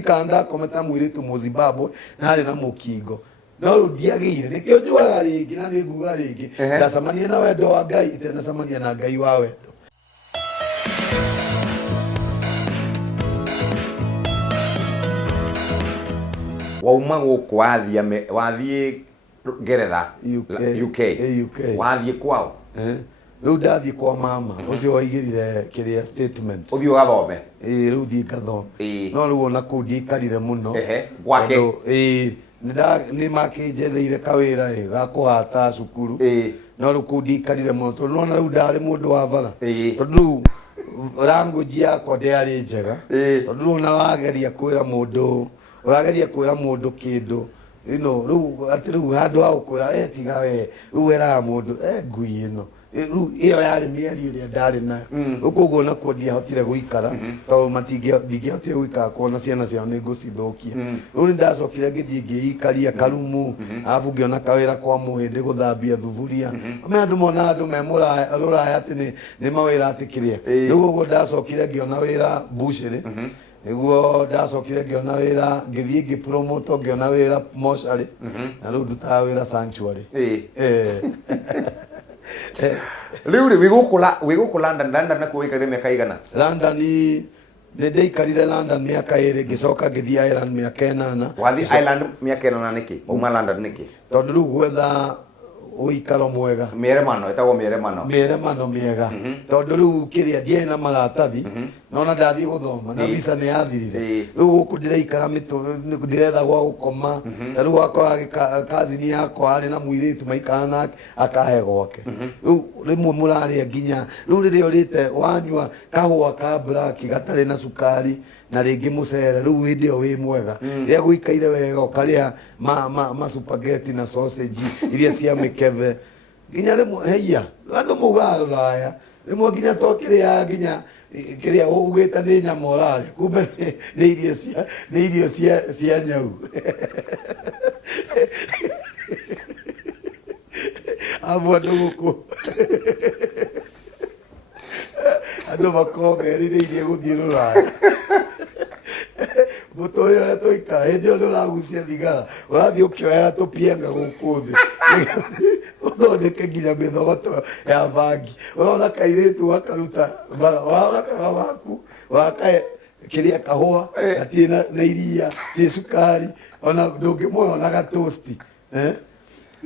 kanda kometa mwiritu mu Zimbabwe nari na mukingo no ndiagire nikio njwaga ringi na niguga ringi ndacamania na wendo wa Ngai itenacamania na Ngai wa wendo. Wauma guku wathie Ngeretha UK wathie kwao riu ndathie kwa mama ucio waigirire kiria statement uthio gathome riu thie gathome no riu ona ku ndikarire muno gwake ni makinjetheire kawira ga kuhata cukuru no riu ku ndikarire muno tondu nona riu ndari mundu wa bara tondu language yakwa ndiari njega tondu ona wageria kwira mundu urageria kwira mundu kindu riu ati riu handu ha gukwira tiga we riu era mundu ngui ino riu iyo yari mieri iria ndari na ukuguo na kuo ndiahotire guikara tondu ndingĩhotire guikara kuona ciana ciao nĩ ngũcithũkia riu nĩ ndacokire ngĩthiĩ ngĩikaria karumu arabu ngĩona kawĩra kwa mũhĩndĩ gũthambia thuburia me andũ mona andũ me rũraya atĩ nĩ mawĩra atĩ kĩrĩa riu ũguo ndacokire ngĩona wĩra bushĩrĩ niguo ndacokire ngiona wira ngithie ngipromote ngiona wira moshari na riu ndutaga wira sanctuary riu wiguku London na kuikarire miaka igana London ni ndeikarire London miaka iri ngicoka ngithie Ireland miaka 8 wathi Ireland miaka 8 niki uma London niki tondu riu gwetha uikaro mwega mieremano etagwo mieremano miega tondu riu kiria ndiye na maratathi nona ndathie guthoma na visa ni yathirire riu guku ndiraikara ndiretha gwa gukoma riu akora kazi ni yakwa ari na mwiritu maikara nake akahe gwake riu rimwe muraria nginya riu riria urite wanyua kahua ka black gatari na sukari na ringi mucere riu hindi iyo wi mwega ria guikaire wega ukaria ma spaghetti na sausage iria cia mikeve nginya rimwe heia andu mugaga Rũraya rimwe nginya tokiria nginya kiria ugita ni nyama urari kumbe ni irio cia nyau abo andu guku andu makomerire guthie Rũraya mutoya toika hindi ndo lagucia thigara urathie ukioya tupienga guku thi uthondeke nginya mithogoto ya vangi urona kairitu wakaruta wagakaga waku wakae kiria kahua gatina na iria ti sukari ona ndungimwe ona gatosti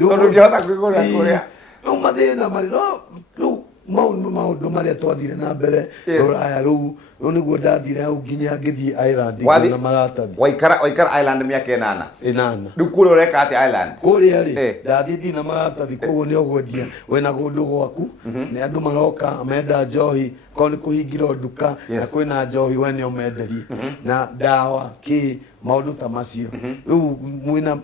tondu ngihota kwigura kuria no mathina mari no maundu maria twathire na mbere Rũraya riu niguo ndathire hau nginya ngithie Ireland na maratathi waikara Ireland miaka 8 riu kuria ureka ati Ireland kuria ri ndathie na maratathi koguo ni ogwendia wena gundu gwaku ni andu maroka menda njohi ko ni kuhingirwo nduka na kwina njohi we ni umenderie na dawa ki maundu ta macio riu mwina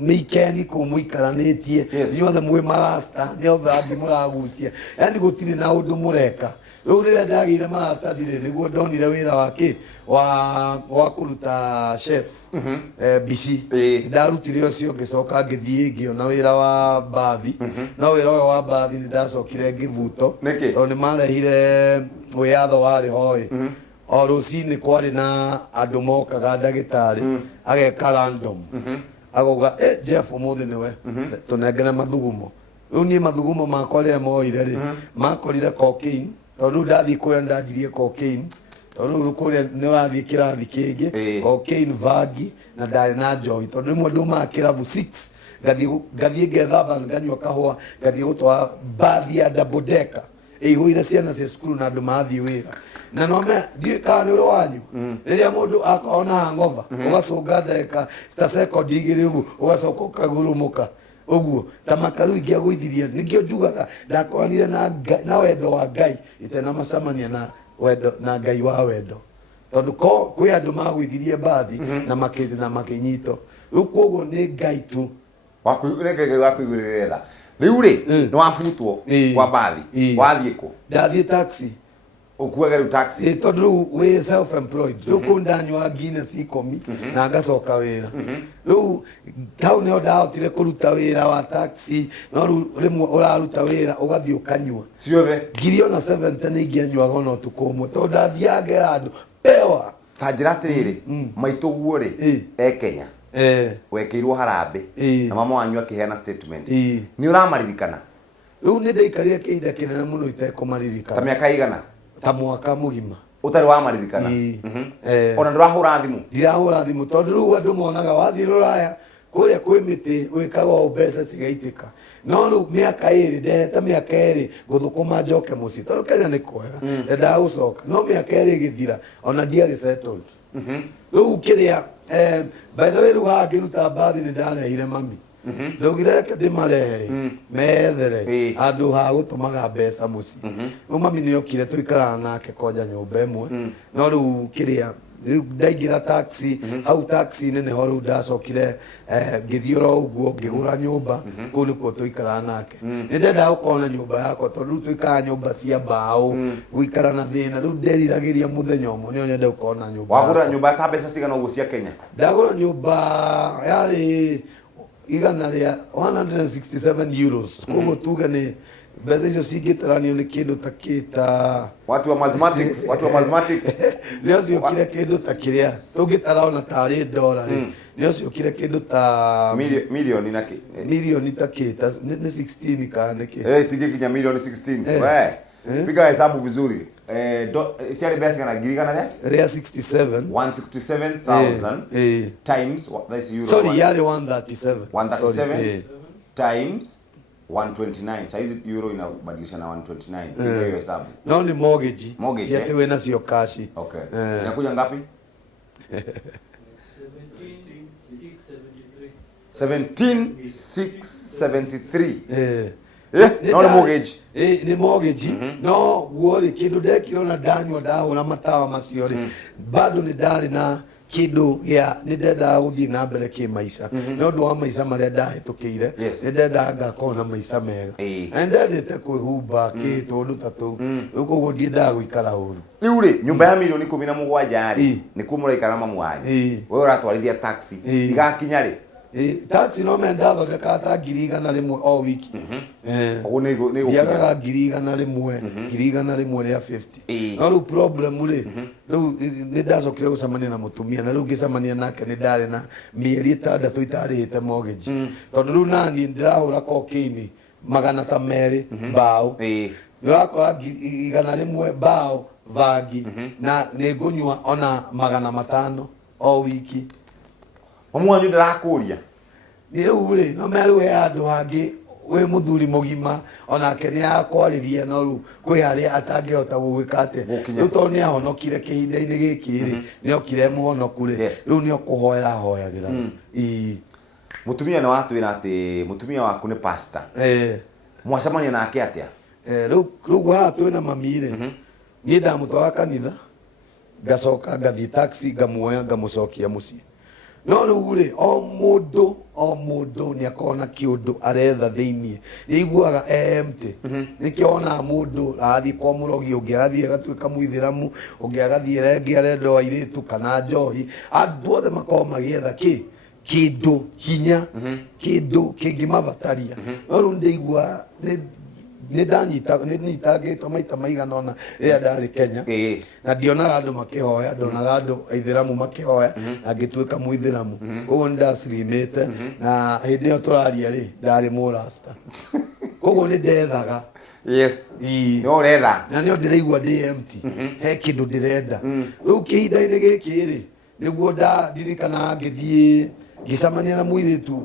mikeni ko muikaranitie niothe mwe marasta niothe angi muragucia yani gutiri na undu mureka riu riria ndagire maratathire niguo ndonire wira wake wa kuruta chef bici ndarutire ucio ngicoka ngithie ngiona wira wa bathi no wira uyu wa bathi ni ndacokire ngivuto tondu ni marehire wiyatho wari hoi o rucini kwari na andu mokaga ndagitari ageka random agoga Jeff umuthi niwe tunengena mathugumo riu ni mathugumo makwa riria moire ri makorire cocaine tondu ndathie kuria ndanjirie cocaine tondu kuria ni wathie kirathi kingi cocaine vagi na ndari na njohi tondu rimwe nduma kiravu 6 ngathie ngethamba nganyua kahua ngathie gutwara bathi ya double decker ihũire ciana cia cukuru na andu mathie wira na no me ndiĩ kana nĩ ũrĩ wanyu rĩrĩa mũndũ akona hangover ũgacũnga ndagĩka ta sekondi igĩrĩ ũguo ũgacoka ũkagurumuka ũguo ta makaru ingĩagũithirie nĩkĩo njugaga ndakoranire na wendo wa Ngai itena macamania na wendo na Ngai wa wendo tondu kwĩ andũ magũithirie bathi na makĩnyitwo rĩu koguo nĩ Ngai tu wakuigũrĩre tha riu ri ni wabutwo kwa bathi wathie ku ndathie taxi ukuaga riu taxi tondu we self employed riu ku ndanywa Guinness 10 na ngacoka wira riu tau nio ndahotire kuruta wira wa taxi no riu rimwe uraruta wira ugathie ukanyua ciothe ngiri ona 70 ni ingĩanyuaga ona ũtukũ ũmwe tondu ndathiaga andu pewa ta njira atiriri maitu guo ri Kenya wekeirwo harambe na mama wanyu akiheana statement ni uramaririkana riu ni ndaikaria kihinda kinene muno itekumaririkana ta miaka igana ta mwaka mugima utari wamaririkana ona ndurahura thimu ndirahura thimu tondu riu andu monaga wathii ruraya kuria kwi miti wikagwo mbeca cigaitika no riu miaka iri ndehete miaka iri nguthukuma njoke mucii tondu Kenya ni kwega ndendaga gucoka no miaka iri igithira ona ndiari settled riu kiria by the way riu haha ngiruta mbathi ni ndarehire mami ndaugire reke ndimarehe meethere andu ha gutumaga mbeca mucii riu mami niokire tuikaraga nake koja nyumba imwe no riu kiria riu ndaingira taxi hau taxi nene ho riu ndacokire ngithiora uguo ngigura nyumba kuu nikuo tuikaraga nake ni ndendaga gukona nyumba yakwa tondu riu tuikaraga nyumba cia mbao guikara na thina riu nderiragĩria muthenya ũmwe nĩo nyende gukona nyumba wagura nyumba ta mbeca cigana uguo cia Kenya ndagura nyumba yari igana ria 167 euros koguo tuge ni mbeca icio cingĩtaranio nĩ kĩndũ ta kita watu wa mathematics nĩo ciũkire kĩndũ ta kĩrĩa tũngĩtara ona tarĩ ndora rĩ nĩo ciũkire kĩndũ ta milioni na kĩ milioni ta kĩ ta nĩ 16 kana nĩ kĩ tingĩkinya milioni 16 we piga hesabu vizuri ciarĩ mbeca kana ngiri igana ria 67 167,000 times that's euro sorry yarĩ 137 times 129 saizi euro inabadilisha na 129 piga hiyo hesabu no ni mortgage ati wena sio cash okay inakuja ngapi 17,673 no ni mortgage ni mortgage no guori kindu ndekire ona ndanywa ndahura matawa macio ri bado ni ndari na kindu ya ni ndendaga guthii na mbere kimaica no ndu wa maica maria ndahitukire ni ndendaga ngakorwo na maica mega na ndendete kwihumba tondu ta tou riu koguo ndiendaga guikara uru riu ri nyumba ya milioni 17 ri ni kuo muraikara mamu wanyu we uratwarithia taxi igakinya ri taxi no menda thondeka ta ngiri igana rimwe o wiki uguo ni ndiagaga ngiri igana rimwe ria 50 no riu problem ri riu ni ndacokire gucemania na mutumia na riu ngicemania nake ni ndari na mieri 6 itarihite mortgage tondu riu nani ndirahura kokini magana ta meri mbao nirakora igana rimwe mbao vangi na ni ngunywa ona magana 500 o wiki mamu wanyu ndarakuria ni riu ri no meru andu hangi we muthuri mugima onake ni akwariria no riu kwi haria atangihota gugwika ati riu to ni ahonokire kihinda-ini giki ri ni okire muhonoku ri riu ni okuhoera hoyagira mutumia ni watwira ati mutumia waku ni pastor mwacemania nake atia riu haha twina mami ri ni ndamutwara kanitha ngacoka ngathii taxi ngamuoya ngamucokia mucii no riu ri o mundu ni akona kiundu aretha thiini iguaga empty nikiona mundu athi kwa murogi ungi athi agatuika muithiramu ungi agathi rengi arenda wairitu kana njohi andu othe makoo magietha kindu hinya kindu kingimavataria no riu ndeigua ni ndanyitagitwo maita maigana ona ria ndari Kenya na ndionaga andu makihoya ndonaga andu aithiramu makihoya na ngituika muithiramu koguo ndasirimite na hindi io turaria ri ndari murasta koguo ni ndethaga no retha na nio ndiraigua ndi empty he kindu ndirenda riu kihinda-ini giki ri niguo ndirikana ngithii ngicemania na muiritu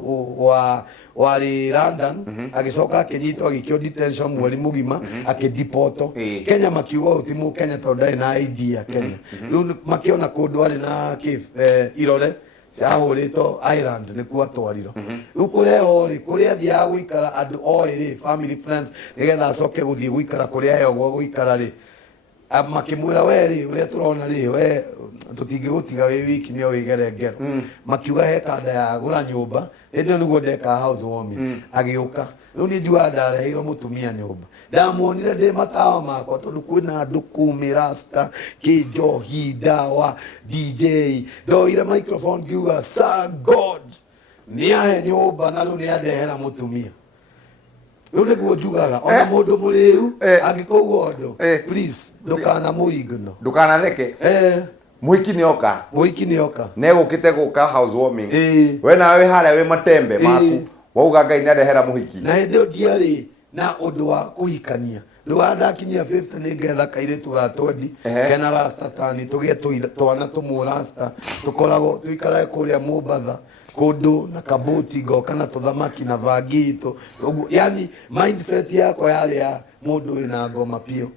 wari London agicoka akinyitwo agikio detention mweri mugima akidipoto Kenya makiuga uti mu Kenya tondu ndari na ID ya Kenya riu makiona kundu ari na irore ciahurĩtwo Ireland nĩkuo atwarirwo rĩu kũrĩa ri kũrĩa athiaga gũikara andũ oĩ family friends nĩgetha acoke gũthiĩ gũikara kũrĩa egwo gũikara rĩ makĩmwĩra we rĩ ũrĩa tũrona rĩ we tũtingĩgũtiga wĩ wiki nĩo wĩgere ngero makiuga he kanda ya gũra nyũmba hĩndĩ ĩyo nĩguo ndeka house warming agĩũka rĩu niĩ njugaga ndareheirwo mũtumia nyũmba ndamuonire ndĩ matawa makwa tondũ kwĩna andũ kũu mĩrasta kĩnjohi ndawa DJ ndoire microphone ngiuga sir God nĩahe nyũmba na rĩu nĩandehera mũtumia rĩu nĩguo njugaga ona mũndũ mũrĩu angĩkauga ũndũ please ndũkanamũigno ndũkanatheke Muiki nioka. Muiki nioka. Nego kite guka housewarming. We nawe haria we matembe maku. Wauga Ngai nĩarehera muhiki. Na hĩndĩ ndiarĩ na ũndũ wa kũhikania. Rĩu ndakinyia 50 nĩngetha kairĩtu ga twendi kena rasta tani tũgĩe twana tũmũ rasta tũkoragwo tũikaraga kũrĩa Mũmbatha kũndũ na kaboti ngoka na tũthamaki na vangi itũ. Yani mindset yakwa yarĩ ya mũndũ wĩna ngoma piũ.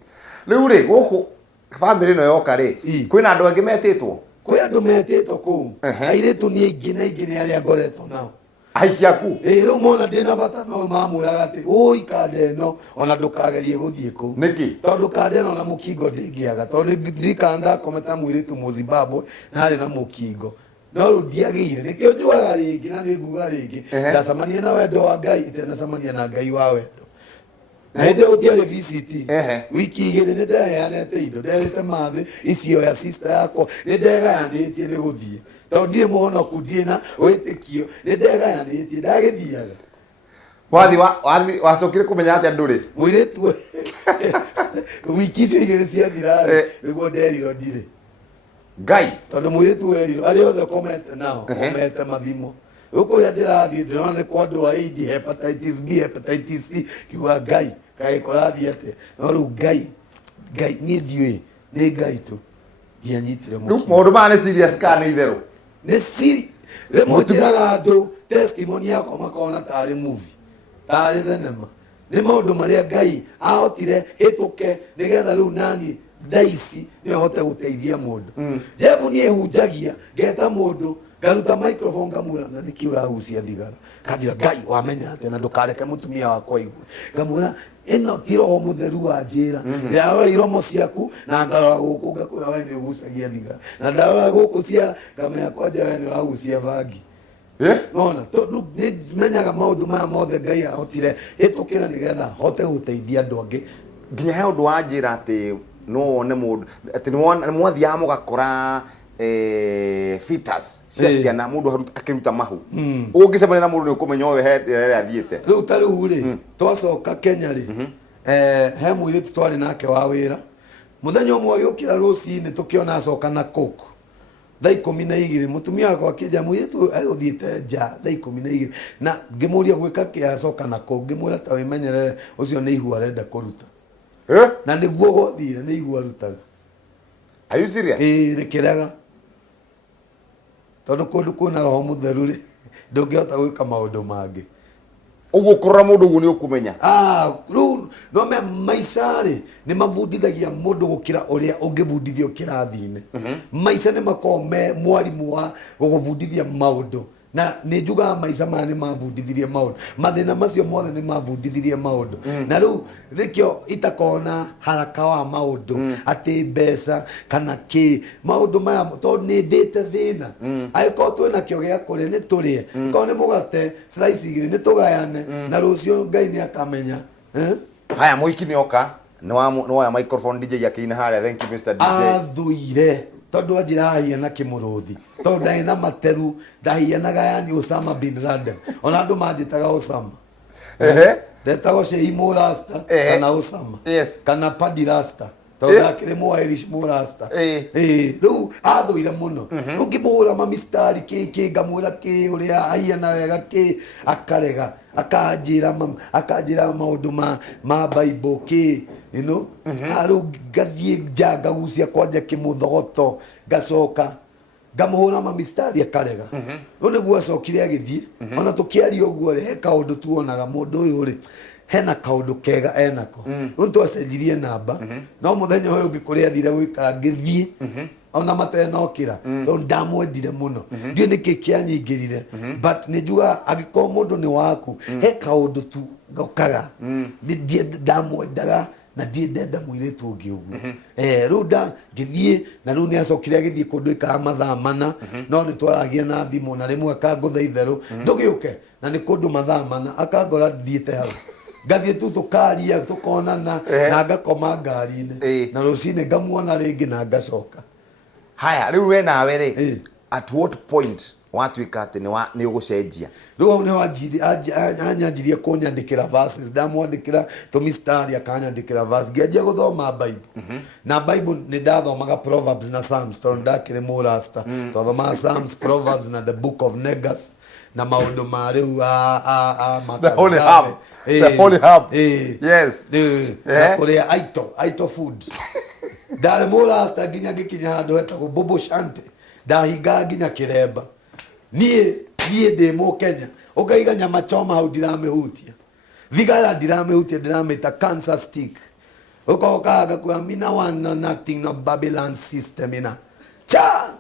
Rĩu rĩ gũkũ family ĩno yoka rĩ kwĩna andũ angĩ metĩtwo? Kwĩ andũ metĩtwo kũu. Airĩtu nĩ aingĩ na aingĩ nĩ arĩa ngoretwo nao. Aiki aku? Rĩu mona ndĩna bata no mamwĩraga atĩ ũi kanda ĩno ona ndũkagerie gũthiĩ kũu. Nĩkĩ? Tondũ kanda ĩno na mũkingo ndĩngĩaga tondũ ndirikana kometa mũirĩtu Mũzimbabwe na arĩ na mũkingo. No rĩu ndiagĩire nĩkĩo njugaga rĩngĩ na nĩnguga rĩngĩ ndacemania na wendo wa Ngai itanacemania na Ngai wa wendo. Na hĩndĩ gũtiarĩ VCT wiki igĩrĩ nĩ ndeheanĩte indo nderĩte mathĩ icio ya sister yakwa nĩ ndegayanĩtie nĩ gũthiĩ tondũ ndirĩ mũhonoku ndirĩ na wĩtĩkio nĩ ndegayanĩtie ndagĩthiaga. Wacokire kũmenya atĩa ndũrĩ? Mũirĩtu wiki icio igĩrĩ ciathira nĩguo nderirwo ndirĩ. Ngai tondũ mũirĩtu werirwo arĩa othe komete nao komete mathimo. Ũkũrĩa ndĩrathiĩ ndĩrona nĩ kwa andũ a AIDS, hepatitis B, hepatitis C, kiuga Ngai kaĩ kũrathiĩ atĩa. No rĩu Ngai niĩ ndiũĩ nĩ Ngai tu ndianyitire mũkingo. Rĩu maũndũ maya nĩ serious kana nĩ itherũ? Nĩ siri. Rĩmwe njĩraga andũ testimony yakwa makona tarĩ movie tarĩ thenema. Nĩ maũndũ marĩa Ngai ahotire hĩtũke nĩgetha rĩu nani thaici nĩ hote gũteithia mũndũ. Jebu niĩ hunjagia ngeta mũndũ ngaruta microphone ngamwĩra na nĩkĩ ũragucia thigara. Kanjĩra Ngai wamenya atĩa na ndũkareke mũtumia wakwa aigue. Ngamwĩra ĩno ti roho mũtheru wa njĩra. Ndarora iromo ciaku na ngarora gũkũ ngakwĩra we nĩ ũgucagia thigara. Na ndarora gũkũ cia ngamenya kwanja we nĩ ũragucia bangi. Nona tondũ nĩ menyaga maũndũ maya mothe Ngai ahotire hĩtũkĩra nĩgetha hote gũteithia andũ angĩ. Nginya he ũndũ wa njĩra atĩ no wone mũndũ atĩ nĩ mwathiaga mũgakora fitas cia ciana mũndũ akĩruta mahu. Ũngĩcemania na mũndũ nĩ ũkũmenya ũyũ he athiĩte. Rĩu ta rĩu rĩ twacoka Kenya rĩ he mũirĩtu twarĩ nake wa wĩra. Mũthenya ũmwe agĩũkĩra rũcinĩ tũkĩona acoka na Coke thaa 12 mũtumia wakwa akĩnja mũirĩtu agũthiĩte nja thaa 12 na ngĩmũria gwĩka kĩ acoka na Coke ngĩmwĩra ta wĩmenyerere ũcio nĩ ihu arenda kũruta. Na nĩguo gũthire nĩ ihu arutaga. Are you serious? Rĩkĩrega tondũ kũndũ kwĩna roho mũtheru rĩ ndũngĩhota gwĩka maũndũ mangĩ. Ũguo kũrora mũndũ ũguo nĩ ũkũmenya. Rĩu no me maica rĩ nĩ mabundithagia mũndũ gũkĩra ũrĩa ũngĩbundithio kĩrathi-inĩ. Maica nĩ makoragwo me mwarimũ wa gũgũbundithia maũndũ. Na nĩ njugaga maica maya nĩ mabundithirie maũndũ. Mathĩna macio mothe nĩ mabundithirie maũndũ. Na rĩu nĩkĩo itakona haraka wa maũndũ atĩ mbeca kana kĩ maũndũ maya tondũ nĩ ndĩte thĩna. Angĩkorwo twĩna kĩo gĩa kũrĩa nĩ tũrĩe. Korwo nĩ mũgate slice igĩrĩ nĩ tũgayane na rũciũ Ngai nĩ akamenya. Haya mũiki nĩ oka nĩ woya microphone DJ akĩina harĩa. Thank you Mr. DJ. Athũire tondũ anjĩra ahiana kĩmũrũthi tondũ ndarĩ na materu ndahianaga yani Osama bin Laden ona andũ manjĩtaga Osama. Ndetagwo Sheikh Murasta kana Osama kana Paddy Rasta tondũ akĩrĩ Irish Murasta. Rĩu athũire mũno. Rĩu ngĩmũhũra mamistari kĩ ngamwĩra kĩ ũrĩa ahiana wega kĩ akarega akanjĩra maũndũ ma Bible kĩ rĩu ngathiĩ nja ngagucia kwanja kĩmũthogoto ngacoka ngamũhũra mamistari akarega. Rĩu nĩguo acokire agĩthiĩ ona tũkĩaria ũguo rĩ he kaũndũ tuonaga mũndũ ũyũ rĩ hena kaũndũ kega enako. Rĩu twacenjirie namba no mũthenya ũyũ ũngĩ kũrĩa athire gũikara ngĩthiĩ ona matenokĩra tondũ ndamwendire mũno. Ndiũ nĩkĩ kĩanyingĩrire but nĩ njugaga angĩkorwo mũndũ nĩ waku he kaũndũ tu ngokaga ndamwendaga na ndenda mũirĩtu ũngĩ ũguo. Rĩu ngĩthiĩ na rĩu nĩ acokire agĩthiĩ kũndũ ikaga mathaa mana no nĩ twaragia na thimũ na rĩmwe akangũtha itherũ ndũgĩũke na nĩ kũndũ mathaa mana akangora thiĩte hau ngathiĩ tu tũkaria tũkonana na ngakoma ngari-inĩ na rũcinĩ ngamuona rĩngĩ na ngacoka. Haya rĩu we nawe rĩ at what point watuika ati ni ugucenjia riu ne anyanjirie kunyandikira verses ndamwandikira tumistari akanyandikira verse ngianjia guthoma Bible na Bible ni ndathomaga Proverbs na Psalms tondu ndakire murasta twathomaga Psalms, Proverbs na the book of Negas na maundu ma riu the holy hub. The holy hub. Yes. Na kuria aito food ndari murasta nginya ngikinya handu hetagwo Bobo Shante ndahinga nginya kiremba nie ndi mu Kenya ukaiga nyama choma hau ndiramehutia thigara ndiramehutia ndirameta cancer stick ukokaga kwa mina wana nothing no Babylon system ina cha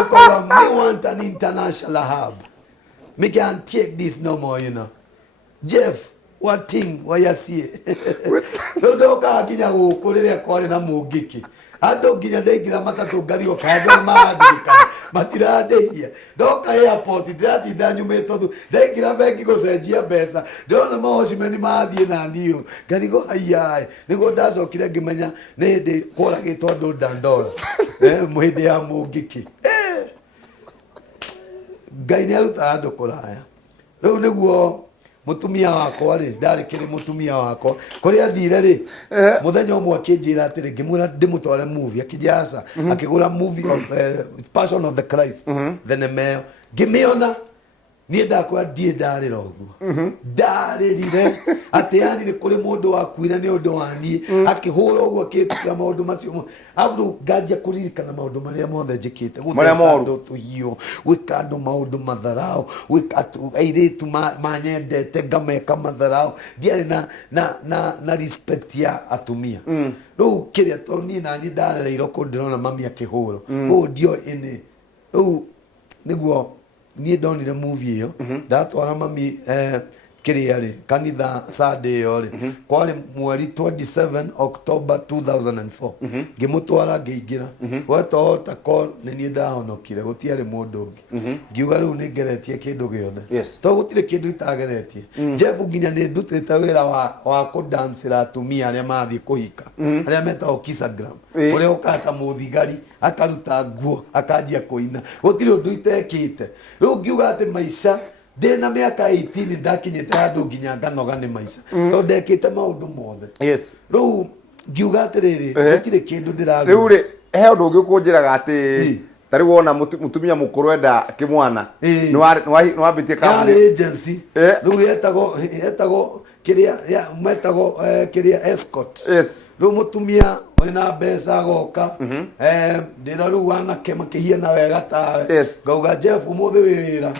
ukoka me want an international hub, me can't take this no more, you know. Jeff, what thing what you see? Ndoka kinya gukurire kwari na mugiki ando kinya ndegira matatu ngari okado mathika matiradeia ndoka airport ndirati ndanyume tondu ndegira bengi gucenjia mbeca ndona maocimeni mathie na ndio ngarigo ayai nigo ndacokire ngimenya ni ndi kuragitwo andu ndandora muhindi ya mugiki Ngai ni aruta andu kuraya riu niguo mutumia wako ri ndari kiri mutumia wako kuri athire ri muthenya umwe akinjira atiri ngimwira ndimutware movie akijasa akigura movie of Passion of the Christ thenema ngimiona nie ndakwa ndie ndarira uguo ndaririre ati yani ni kuri mundu wakuira ni undu wani akihura uguo akituka maundu macio afu ngajia kuririkana maundu maria mothe njikite gutheca tuhiu gwika andu maundu matharau gwika airitu manyendete ngameka matharau ndiari na respect ya atumia riu kiria toni na ni ndarereirwo ku ndirona mami akihura ku ndio ini riu niguo nie ndonire movie iyo ndatwara mami kiria ri kanitha Sunday yo ri kwari mweri 27 October 2004 ngimutwara ngiingira wetota ko ni nie ndahonokire gutiari mundu ungi ngiuga riu ni ngeretie kindu giothe to gutire kindu itageretie Jeff nginya ni ndutite wira wa ku dance atumia aria mathi kuhika aria metao Kisagram uria ukata muthigari akaruta nguo akanjia kuina gutire undu itekite riu ngiuga ati maisha ndina miaka 18 ndakinyite handu nginya nganoga ni maisha to ndekite maundu mothe riu ngiuga atiriri gutire kindu ndiraga riu ri he undu ungikunjiraga ati tari wona mutumia mukuru enda kimwana ni wambitie kamwe agency riu yetago kiria metago kiria escort riu mutumia wena mbeca goka ndira riu wanake makihia wega tawe ngauga Jeff umuthi wira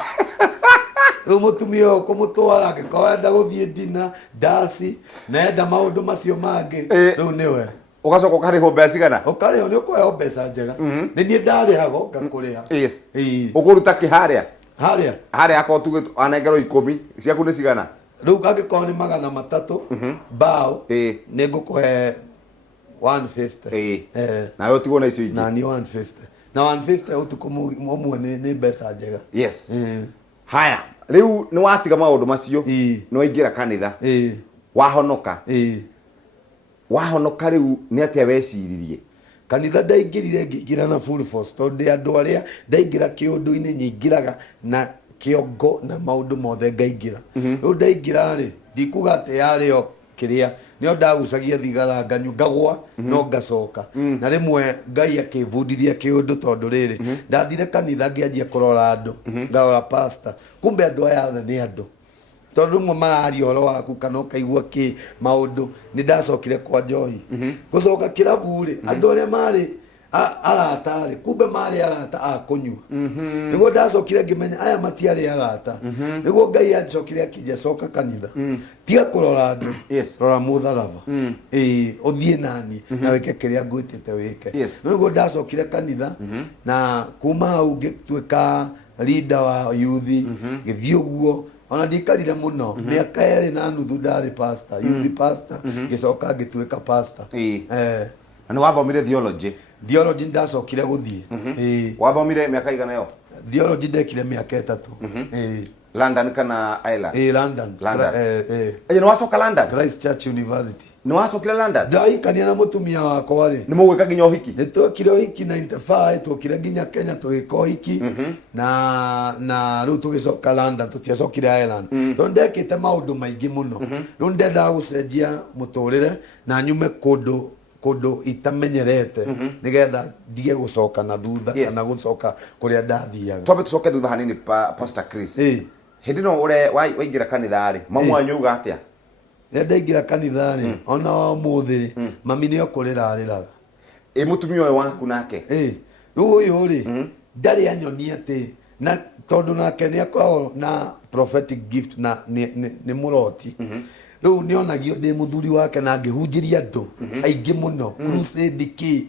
mutumia kumutwara ngikoenda guthie dina dasi nenda maundu macio mangi riu niwe ugacoka ukariho mbeca igana ukariho ni ukuheo mbeca njega ni nie ndarihago ngakuriha ukuruta kiharia haria ako tu anengerwo 10 ciaku ni cigana riu angikorwo ni 300 bao ni ngukuhe 150 nawe utigwo na icio ingi na ni 150 na 150 utuku umwe ni mbeca njega haya riu ni watiga maundu macio ni waingira kanitha wahonoka riu ni atia weciririe kanitha ndaingirire ngiingira na full force tondu andu aria ndaingira kiundu-ini nyingiraga na kiongo na maundu mothe ngaingira riu ndaingira ri ndikuga ati yario kiria nio ndagucagia thigara nganyugagwa no ngacoka na rimwe Ngai akivundithia kiundu tondu riri ndathire kanitha ngianjia kurora andu ndarora pastor kumbe andu aya ni andu tondu rimwe marari horo waku kana ukaigua ki maundu ni ndacokire kwa Njohi gucoka kirabu ri andu aria mari aratari kumbe mari arata akunyua niguo ndacokire ngimenya aya matiari arata niguo Ngai acokire akinja coka kanitha tiga kurora andu rora mutharaba uthie nani na wike kiria ngwitite wike niguo ndacokire kanitha na kuma hau ngituika leader wa youth ngithie uguo ona ndikarire muno miaka eri na nuthu ndari pastor youth pastor ngicoka ngituika pastor ni wathomire theology ndacokire guthie wathomire miaka igana yo theology ndekire miaka 3 London kana Ireland London ni wacoka London Christ Church University no acokire London ndaikania na mutumia wakwa ri ni mugwika nginya uhiki ni twekire uhiki 95 twokire nginya Kenya tugika uhiki na riu tugicoka London tutiacokire Ireland to ndekite maundu maingi muno riu ndenda gucenjia muturire na nyume kundu itamenyerete nigetha ndige gucoka na thutha kana gucoka kuria ndathiaga twabe tucoke thutha hanini Pastor Chris hindi no ure waingira kanitha ri mamu anyuga atia ndaingira kanitha ri ona muthi mami ni okurira ariraga mutumia uyu waku nake riu uyu ri ndari anyonia ati na tondu nake ni akoragwo na prophetic gift na ni muroti riu nionagio ndi muthuri wake na ngihunjiria andu aingi muno crusade ki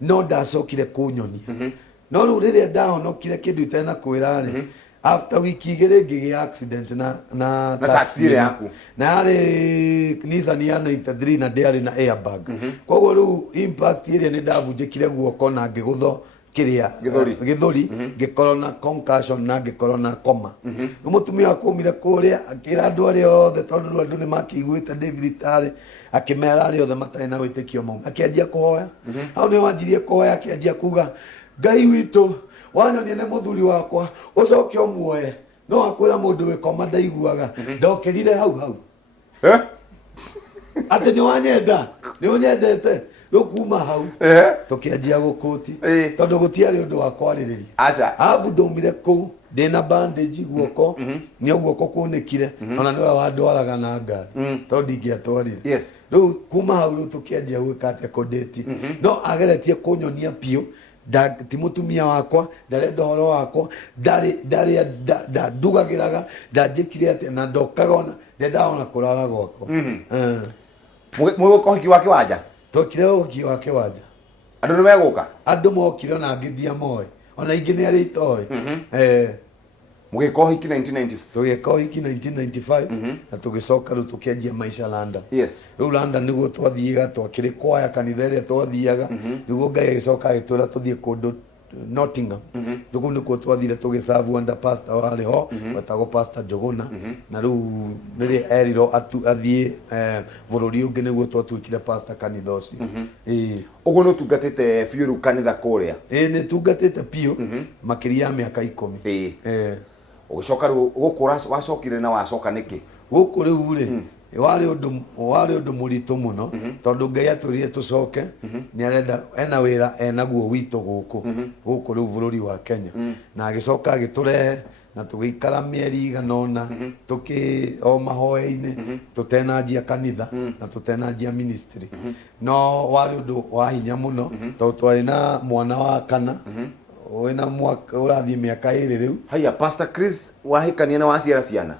no ndacokire kunyonia no riu riria ndahonokire kindu itena kwira ri after wiki igiri ngigĩa accident na taxi yaku na ari Nissan ya 93 na ndiari na airbag koguo riu impact iria ni ndavunjikire guoko na ngigutho kiria githuri ngikorwo na concussion na ngikorwo na coma mutumia akumire kuria akira andu aria othe tondu andu ni makiguite David Tare akimera aria othe matari na witikio mau akianjia kuhoya au ni wanjirie kuhoya akianjia kuga Ngai witu wanyonia ne muthuri wakwa ucoke omuoye no akwira mundu wikoma ndaiguaga ndokirire hau ati ni wanyenda ni unyendete rukuma hau tukianjia gukoti tondu gutiari undu wa kwaririria acha avu ndomire ku ndina bandage guoko ni guoko kunikire ona niwe wandwaraga na ngari tondu ingiatwarire riu kuma hau riu tukianjia gwikate kodeti no ageretie kunyonia piu ti mutumia wakwa ndarenda horo wakwa ndari ndugagiraga ndanjikire ati na ndokaga ona ndendaona kurara gwakwa mwiko hiki wake waja tokire hiki wake waja andu ni meguka andu mokire na ngithia moy ona ingi ni ari itoi mugiko hiki 1994 tugiko hiki 1995 na tugicoka riu tukianjia maisha London riu London niguo twathiaga twakiri kwaya kanitha iria twathiaga niguo Ngai agicoka agitwira tuthie kundu Nottingham niguo nikuo twathire tugiserve under pastor wari ho wetagwo Pastor Jogona na riu riria eriro athie bururi ungi niguo twatwikire pastor kanitha ucio uguo no tungatite fiuru kanitha kuria ni tungatite piu makiria ya miaka 10 ugicoka riu gukura wacokire na wacoka niki guku riu ri wari undu muritu muno tondu Ngai atwirire tucoke ni arenda ena wira enaguo witu guku riu bururi wa Kenya na agicoka agiturehe na tugikara mieri iganona tuki o mahoya-ini tutenanjia kanitha na tutenanjia ministry no wari undu wa hinya muno tondu twari na mwana wa kana wena mwaka urathie miaka iri riu haya Pastor Chris wahikania na waciara ciana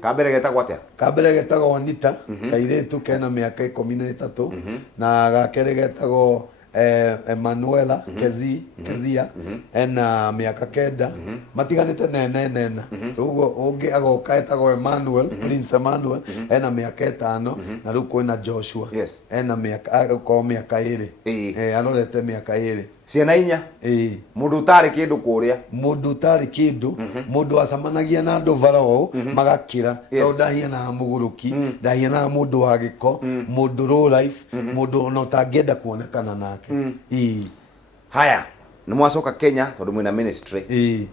kambere getagwo atia kambere getagwo Anita kairitu kena miaka 13 na gakere getagwo Emanuela Kezia ena miaka 9 matiganite nena rugo ungi agoka etagwo Emmanuel Prince Emmanuel ena miaka 5 na riu kwina Joshua ena miaka 2 arorete miaka 2 ciana inya mundu utari kindu kuria mundu utari kindu mundu acamanagia na andu varao magakira ndahia na muguruki ndahia na mundu wa giko mundu low life mundu ona utangenda kuonekana nake haya ni mwacoka Kenya tondu mwina ministry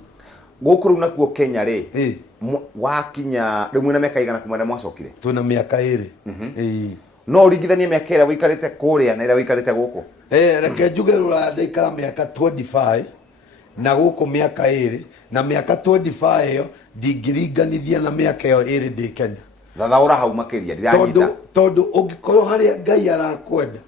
guku riu nakuo Kenya ri wakinya riu mwina miaka igana kumana mwacokire tuna miaka 2 no ringithanie miaka ira wikarite kuria na ira wikarite guku reke njuge rura ndaikara miaka 25 na guku miaka 2 na miaka 25 iyo ndingiringanithia na miaka iyo 2 ndi Kenya thathaura hau makiria ndiranyita tondu ungikorwo haria Ngai arakwenda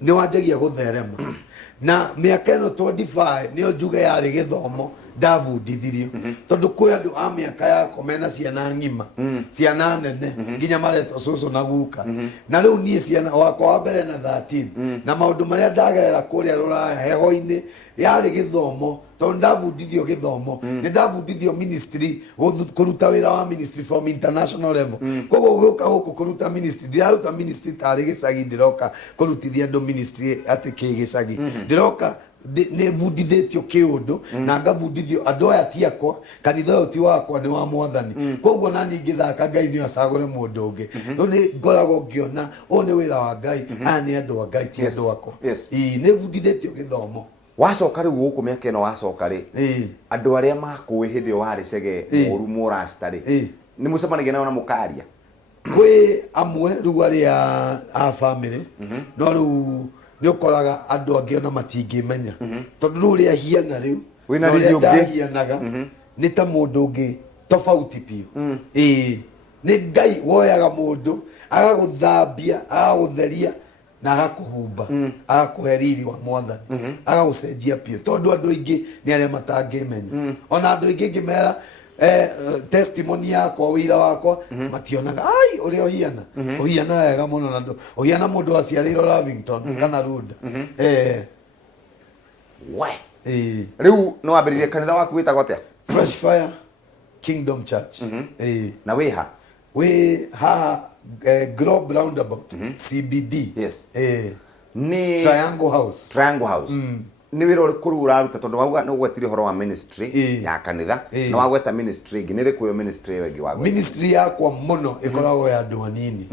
ni wanjagia gutherema na miaka ino 25 niyo njuge yari githomo ndavundithirio tondu kwi andu a miaka yako mena ciana ngima ciana nene nginya maretwo cucu na guka na riu nie ciana wakwa wa mbere na 13 na maundu maria ndagerera kuria ruraya heho-ini yari githomo tondu ndavundithio githomo ni ndavundithio ministry kuruta wira wa ministry from international level koguo guka guku kuruta ministry ndiraruta ministry tari gicagi ndiroka kurutithia andu ministry ati ki gicagi ndiroka nä bundithätio kä å ndå na ngabundithio andå aya ti akwa kanitha å ti wakwa nä wa mwathani koguo nani ngä thaka ngai nä acagå re må ndå å ngä no nä ngoragwo ngä ona å nä wä ra wa ngai aya nä andå a ngai ti andå akwa nä bundithätio gä thomo wacoka rä u gå kå mä aka ä no wacoka rä andå arä a makå hä ndä ä yo warä cege moru morasta rä nä må cemanagia nao na må karia kwä amwe rä u arä a bamä no rä u nä å koraga andå angä ona matingä menya tondå rä u rä a hiana rä u ndahianaga nä ta må ndå å ngä tofauti piå nä ngai woyaga må ndå agagå thambia agagå theria na agakå humba agakå he riri wa mwathani agagå cenjia piå tondå andå aingä nä arä a matangä menya ona andå aingä ngä mera testimony yakwa wira wakwa mationaga ai å rä a å hiana å hiana wega må no na å hiana må ndå aciarä irwo Lavington kana Runda we rä u no wambä rä rie kanitha waku wä tagwo atä Fresh Fire Kingdom Church na wä ha wä haha Globe Roundabout CBD ni Triangle House nä wä ra å rä kå rä u å raruta tondå wauga nä gwetire å horo wa ministry ya kanitha na wagweta ministry ngä nä rä kå yo ministry ä yo ä ngä wagweta ministry yakwa muno ikoragwo ya andå anini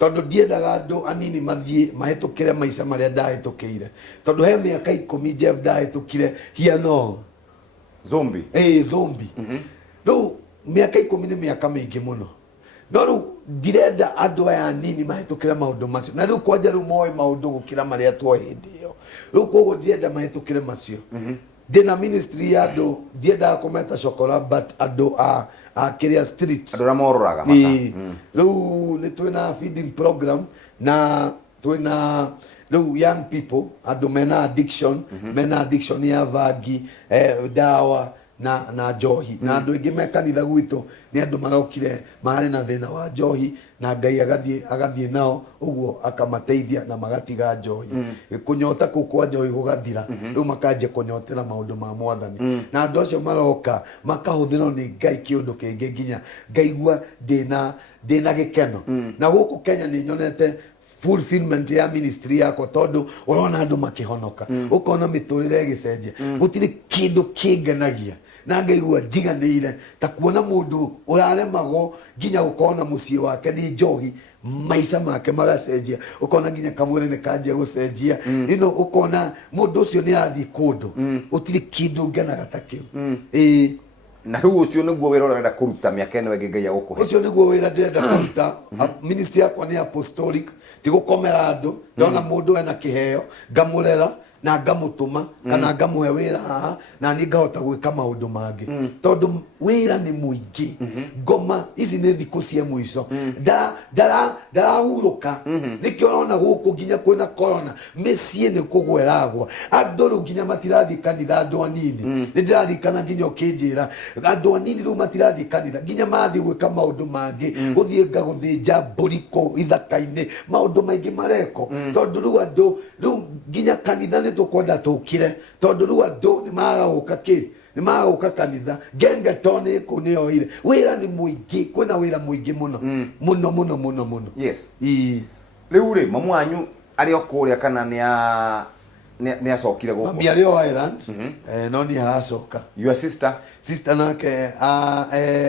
tondå ndiendaga andå anini mathiä mahätå kä re maica marä a ndahätå kä ire tondå he mä aka 10 Jeff ndahätå kire hiano zombi zombi rä u mä aka 10 nä mä aka mä ingä må no no rä u ndirenda andå aya anini mahätå kä re maå ndå macio na rä u kwanja rä u moä maå ndå gå kä ra marä a twoä hä ndä ä yo rä u koguo ndirenda mahätå kä re macio ndä na ministry ya andå ndiendaga kå meta cokora but andå a kä rä a street andå arä a mororaga rä u nä twä na feeding program na twä na rä u young people andå mena addiction ya vangi dawa na njohi na andå aingä me kanitha gwitå nä andå marokire marä na thä na wa njohi na ngai agathiä nao uguo akamateithia na magatiga njohi kå nyota kå kwa njohi gå gathira rä u makanjia kå nyotera maå ndå ma mwathani na andå acio maroka makahå thä rwo nä ngai kä å ndå kä ngä nginya ngaigua ndä na gä keno na gå kå Kenya nä nyonete fulfillment ya ministry yakwa tondu urona andu makihonoka ukona miturire gicenjia gutiri kindu kingenagia na ngaigua njiganire ta kuona mundu uraremagwo nginya gukona mucii wake ni njohi maica make magacenjia ukona nginya kamwire ni kanjia gucenjia ino ukona mundu ucio ni athi kundu utiri kindu ngenaga ta kiu na rä u å cio nä guo wä ra å renda kå ruta mä aka ä no ä ngä ngai agå kå he å cio nä guo wä ra ndärenda kå ruta ministry yakwa nä apostolic ti gå komera andå ndona må ndå ena kä heo ngamå rera na ngamå tå ma kana ngamå he wä ra haha na nä ngahota gwä ka maå ndå mangä tondå wä ra nä må ingä ngoma ici nä thikå cia må ico ndarahurå ka nä kä orona gå kå nginya kwä na korona mä ciä nä kå gweragwo andå rä u nginya matirathiä kanitha andå anini nä ndä rarikana nginya å kä njä ra andå anini rä u matirathiä kanitha nginya mathiä gwä ka maå ndå mangä gå thiä ngagå thä nja mbå rikå ithaka-inä maå ndå maingä mareko tondå rä u andå rä u nginya kanitha nä tå kwenda tå kire tondå rä u andå nä magagå ka kä nä magagå ka kanitha ngengeto nä kå nä oire wä ra nä må ingä kwä na wä ra må ingä må no må no må no må no må no rä u rä mamu wanyu arä o kå rä a kana nä acokire gå mami arä o Ireland no nä aracoka your sister nake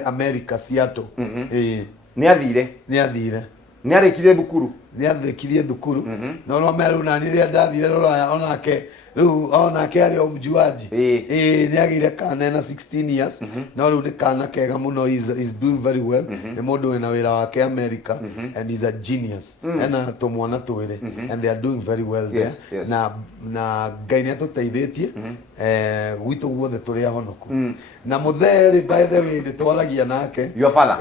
America Seattle nä athire nä arä kire thukuru nä athäkirie thukuru no no meru nani rä a ndathire ruraya onake riu onake arä o mjuaji nä agä ire kana na 16 years no rä u nä kana kega må no is doing very well nä må ndå wä na wä ra wake America and he's a genius ena tå mwana twä rä and they are doing very well there na ngai nä atå teithä tie gwitå guothe tå rä ahonoku na må therä by the way nä twaragia nake your father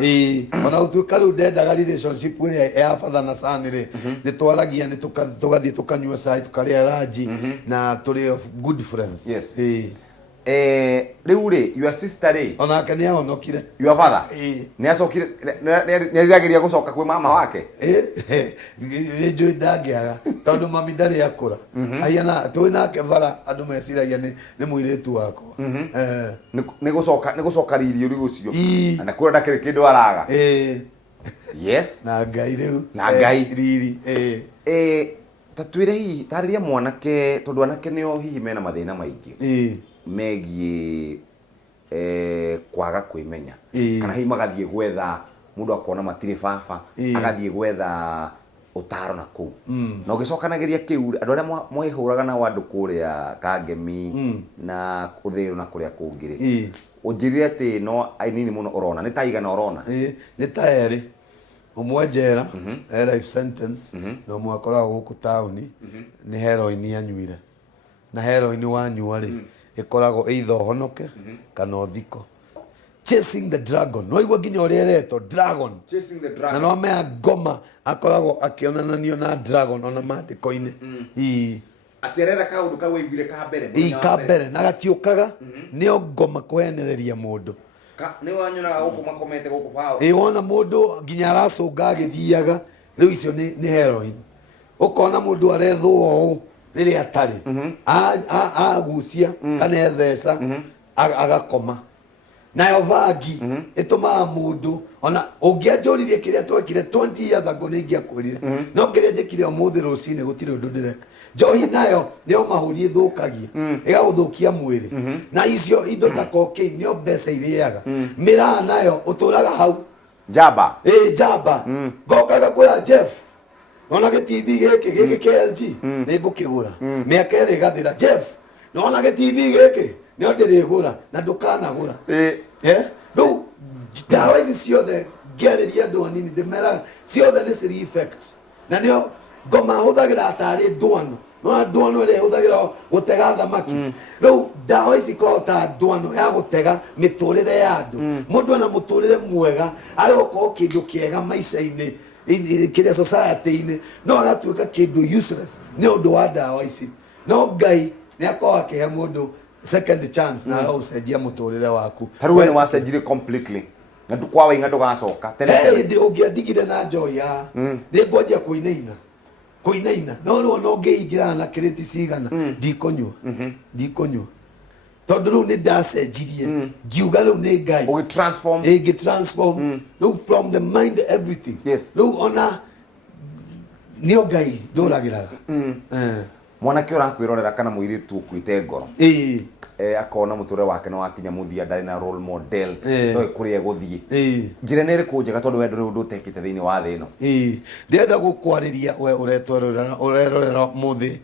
ona gå tuä ka rä u ndendaga relationship ä rä a ya father na son rä nä twaragia nä tå gathiä tå kanyua cai tå karä a ranji na tå good friends rä u rä your sister rä onake nä ahonokire your father nä acokire nä ariragä ria gå coka kwä mama wake nä njå ndangä aga tondå mami ndarä akå ra aiana twä nake bara andå meciragia nä må irä tu wakwa nä gå coka riri å rä gå cio na kå rä ndakä rä kä ndå araga na ngai rä u na ngai riri Tatwire hihi tariria mwanake tondu anake nio hihi mena mathina maingi megie kwaga kwimenya kana hihi magathie gwetha mundu akona matire baba agathie gwetha utaro na kuu na ugicokanagiria kiu andu aria mwihuraga na wandu kuria Kangemi na Uthiru na kuria kungiri unjirire ati no ainini muno urona ni taigana urona ni taeri umwe njera life sentence no mwakora guku tauni ni heroin yanyuire na heroin wanyua ri ikoragwo either honoke kana uthiko. Chasing the dragon no igwa ginya urereto dragon chasing the dragon na no mea ngoma akoragwo akionananio na dragon ona mandiko-ini aterera kaundu kawigire ka mbere ka mbere na gatiukaga nio ngoma kwenereria mundu ni wanyonaga guku makomete guku pao wona mundu ginya aracunga agithiaga riu icio ni heroin ukona mundu arethwo riri atari agucia kana ethesa agakoma nayo vangi itumaga mundu ona ungianjuririe kiria twekire 20 years ago ningia kwirire no kiria njikire umuthi rucini gutire undu ndireka. Njohi nayo nio mahuri ithukagia igaguthukia mwiri na icio indo ta cocaine nio mbeca iriaga miraa nayo uturaga hau jaba jaba ngokaga kwira Jeff ona gitivi giki KLG ningukigura miaka iri gathira Jeff nona gitivi giki nio ndirigura na ndukanagura no dawa ici ciothe ngĩarĩria andũ anini ndĩmeraga ciothe nĩ ciri effect na nĩo ngoma hũthagĩra tarĩ ndwano no ndwano ĩrĩa hũthagĩra gũtega thamaki rĩu dawa ici ikoragwo ta ndwano ya gũtega mĩtũrĩre ya andũ mũndũ ena mũtũrĩre mwega agũkorwo kĩndũ kĩega maica-inĩ kĩrĩa society-inĩ no agatuĩka kĩndũ useless nĩ ũndũ wa dawa ici no Ngai nĩ akoragwo akĩhe mũndũ second chance na gũcenjia mũtũrĩre waku taru we wacenjire completely na ndukwawa inga ndugacoka tene ndi ungiathigire na njohi ya ndi ngwanjia kuinaina no no no ngiingira na kiriti cigana ndikonywa tondu riu ni ndacenjirie ngiuga riu ni Ngai transform riu from the mind everything riu ona nio Ngai nduragiraga mwanake urakwirorera kana muiritu ukuite ngoro akona muture wake no wakinya muthia ndari na role model no ikurie guthie njire nere ku njega tondu wendo riu ndutekite thiini wa thi ino ndienda gukwariria we urerorera muthi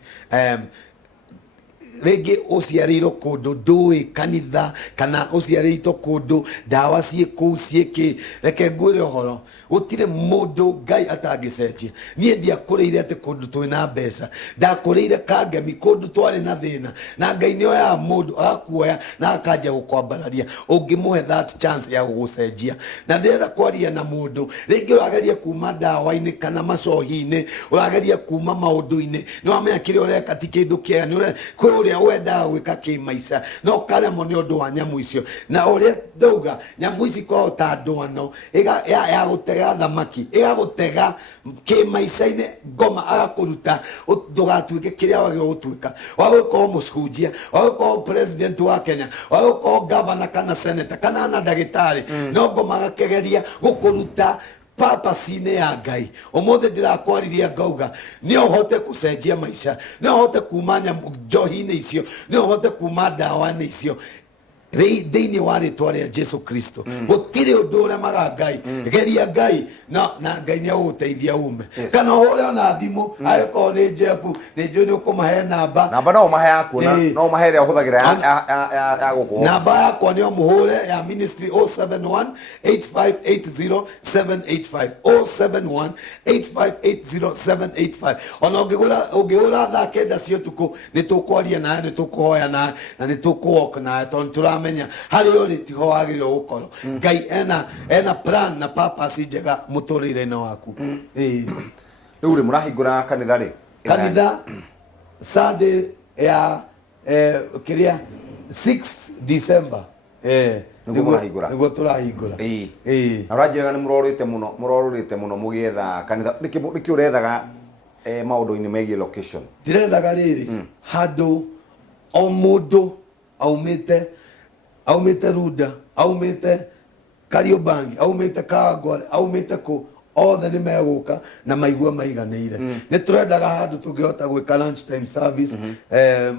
rĩngĩ ũciarĩirwo kũndũ ndũĩ kanitha kana ũciarĩirwo kũndũ ndawa ciĩ kũu ciĩkĩ reke ngwĩre ũhoro gũtirĩ mũndũ Ngai atangĩcenjia niĩ ndiakũrĩire atĩ kũndũ twĩna mbeca ndakũrĩire Kangemi kũndũ twarĩ na thĩna na Ngai nĩoyaga mũndũ agakuoya na akanjia gũkwambararia ũngĩmũhe that chance ya gũgũcenjia na ndĩrenda kwaria na mũndũ rĩngĩ ũrageria kuma ndawa-inĩ kana macohi-inĩ ũrageria kuma maũndũ-inĩ nĩwamenya kĩrĩa ũreka ti kĩndũ kĩega nĩ ũrĩa wendaga gwĩka kĩmaica no karemwo nĩ ũndũ wa nyamũ icio na ũrĩa ndauga nyamũ ici koragwo ta ndwano ya gũtega thamaki ĩgagũtega kĩmaica-inĩ ngoma agakũruta ndũgatuĩke kĩrĩa wagĩrĩirwo gũtuĩka wagũkorwo mũcunjia wagũkorwo president wa Kenya wagũkorwo governor kana senator kana na ndagĩtarĩ no ngoma agakegeria gũkũruta purpose-inĩ ya Ngai ũmũthĩ ndĩrakwariria ngauga nĩ ũhote gũcenjia maica nĩ ũhote kuma njohi-inĩ icio nĩ ũhote kuma ndawa-inĩ icio thĩinĩ wa rĩtwa rĩa Jesu Kristo gũtirĩ ũndũ ũremaga Ngai geria Ngai na Ngai nĩ agũgũteithia ume kana ũhũre ona thimũ agĩkorwo nĩ Jeff nĩ njũĩ nĩ ũkũmahe namba no ũmahe yaku no ũmahe ĩrĩa ũhũthagĩra ya gũkũ namba yakwa nĩ ũmũhũre ya ministry 071-8580-785 071-8580-785 ona ũngĩhũra thaa kenda cia ũtukũ nĩ tũkwaria nawe nĩ tũkũhoya nawe na nĩ tũkũwalk nawe tondũ menya hari uri tiho wagĩrĩirwo gukorwo Ngai ena plan na purpose njega mũtũrĩre-inĩ waku rĩu rĩ mũrahingũra kanitha rĩ kanitha Sunday ya kĩrĩa 6 December nĩguo tũrahingũra na ũranjĩraga nĩ mũrorũrĩte mũno mũgĩetha kanitha nĩkĩ ũrethaga maũndũ-inĩ megiĩ location ndirethaga rĩrĩ handũ o mũndũ aumĩte Runda aumĩte Kariobangi aumĩte Kawangware aumĩte kũ othe nĩ megũka na maigua maiganĩire. Nĩ tũrendaga handũ tũngĩhota gwĩka lunch time service,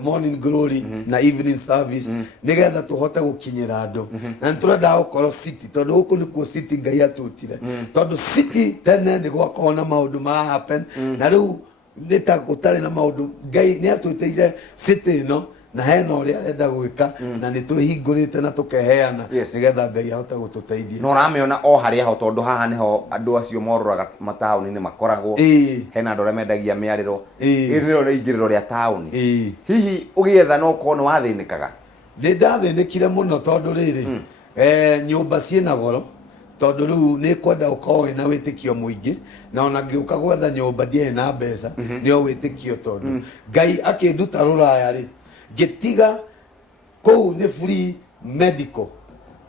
morning glory na evening service nĩgetha tũhote gũkinyĩra andũ. Na nĩ tũrendaga gũkorwo city tondũ gũkũ nĩkuo city Ngai atũtire. Tondũ city tene nĩ gwakorwo na maũndũ ma happen na rĩu nĩ ta gũtarĩ na maũndũ. Ngai nĩ atwĩtĩire city ĩno na hena ũrĩa arenda gwĩka na nĩ twĩhingũrĩte na tũkeheana nĩgetha Ngai ahote gũtũteithia. No ramĩona o harĩa ho tondũ haha nĩho andũ acio morũraga mataũni-inĩ makoragwo. Hena andũ arĩa mendagia mĩarĩro. Ĩrĩ nĩrĩo rĩingĩrĩro rĩa taũni. Hihi ũgĩetha no ũkorwo nĩ wathĩnĩkaga? Nĩ ndathĩnĩkire mũno tondũ rĩrĩ nyũmba ciĩna goro tondũ rĩu nĩ kwenda ũkorwo wĩna wĩtĩkio mũingĩ na ona ngĩũka gwetha nyũmba ndiarĩ na mbeca nĩo wĩtĩkio tondũ Ngai akĩnduta Rũraya rĩ ngĩtiga kũu nĩ free medical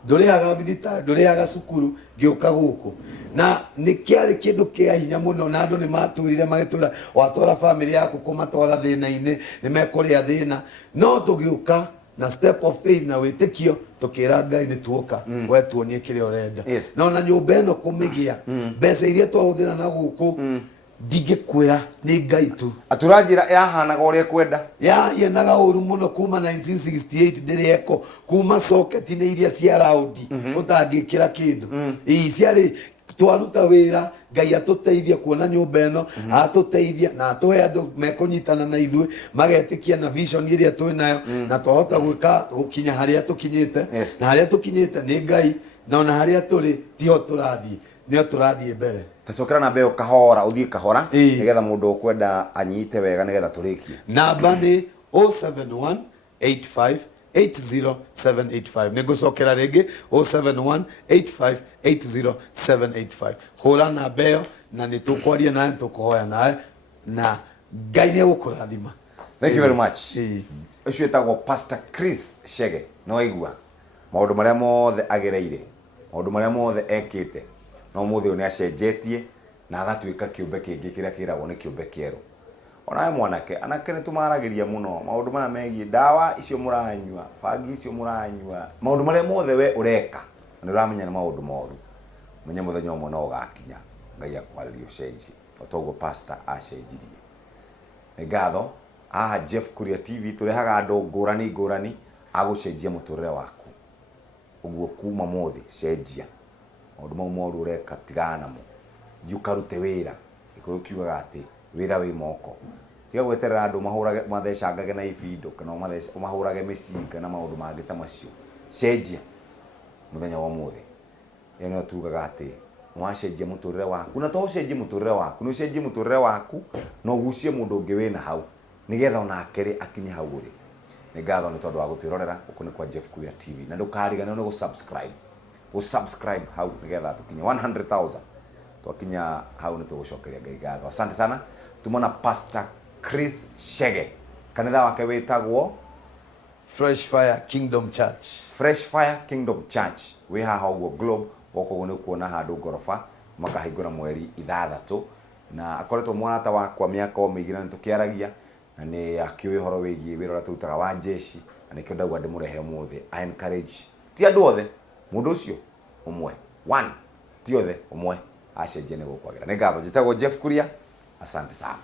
ndũrĩhaga thibitarĩ ndũrĩhaga cukuru ngĩũka gũkũ na nĩ kĩarĩ kĩndũ kĩa hinya mũno na andũ nĩ matũrire magĩtwĩra watwara famĩlĩ yaku kũmatwara thĩna-inĩ nĩ mekũrĩa thĩna no tũgĩũka na step of faith na wĩtĩkio tukĩra Ngai nĩ tuoka we tuonie kĩrĩa ũrenda na ona nyũmba ĩno kũmĩgĩa mbeca iria twahũthĩra na gũkũ ndingĩkwĩra nĩ Ngai tu. Atũranjĩra yahanaga ũrĩa kwenda yahianaga ũru mũno kuma 1968 ndĩrĩeko kuma socket-inĩ iria cia raundi ũtangĩkĩra kĩndũ ciarĩ twaruta wĩra Ngai atũteithia kuona nyũmba ĩno atũteithia na atũhe andũ mekũnyitana na ithuĩ magetĩkia na vision ĩrĩa twĩ nayo na twahota gũkinya harĩa tũkinyĩte na harĩa tũkinyĩte nĩ Ngai na ona harĩa tũrĩ tiho tũrathiĩ nĩo tũrathiĩ mbere. Tacokera na mbeo kahora uthie kahora nigetha mundu ukwenda anyite wega nigetha turikie. Namba ni 07185808785 nigucokera ringi 07185808785 hura na mbeo na nitukwaria nawe tukuhoya nawe na Ngai ni gukurathima. Thank you very much. Ucio etagwo Pastor Chris Chege no waigua maundu maria mothe agereire maundu maria mothe ekite no muthe ni acenjetie na agatuika kiumbe kingi kiria kiragwo ni kiumbe kieru. Ona mwanake anake ni tumaragiria muno maundu maya megie dawa icio muranyua bangi icio muranyua maundu maria mothe we ureka ni uramenya ni maundu moru menye muthenya umwe no gakinya Ngai akwaririo cenji otogo pastor acenjirie. Ni ngatho aha Jeff Kuria TV turehaga andu ngurani agucenjia muturire waku uguo kuma mothe cenjia maundu mau moru ureka tigana mo yukarute wira iko kiugaga ati wira wi moko tiga gweterera andu mahurage mathecangage na ifindo kana mahurage mĩcinga na maundu mangĩ ta macio cenjia muthenya wa mothe eno tugaga ati mwacenjia muturire waku na to cenjia muturire waku no cenjia muturire waku no gucie mundu ungi wina hau nigetha ona akere akinye hau uri. Ni ngatho ni tondu wa gutirorera uku ni kwa Jeff Kuria TV na ndukariganĩrwo ni subscribe hau nigetha tukinye 100,000 twakinya hau ni tugucokeria Ngai ngatho. Asante sana. Tumona Pastor Chris Chege kanitha wake witagwo Fresh Fire Kingdom Church. Fresh Fire Kingdom Church we haha uguo Globe goko ni kuona handu ngorofa makahingura mweri 6 na akoretwo mwanata wakwa miaka omigina nitukiaragia na ni akiuĩ horo wĩgie wĩra ũrĩa tũrutaga wa jeshi na nĩkĩo ndauga ndĩmũrehe ũmũthĩ. I encourage ti andũ othe mũndũ ũcio ũmwe one ti othe ũmwe acenjie nĩ gũkwagĩra. Nĩ ngatho njĩtagwo Jeff Kuria. Asante sana.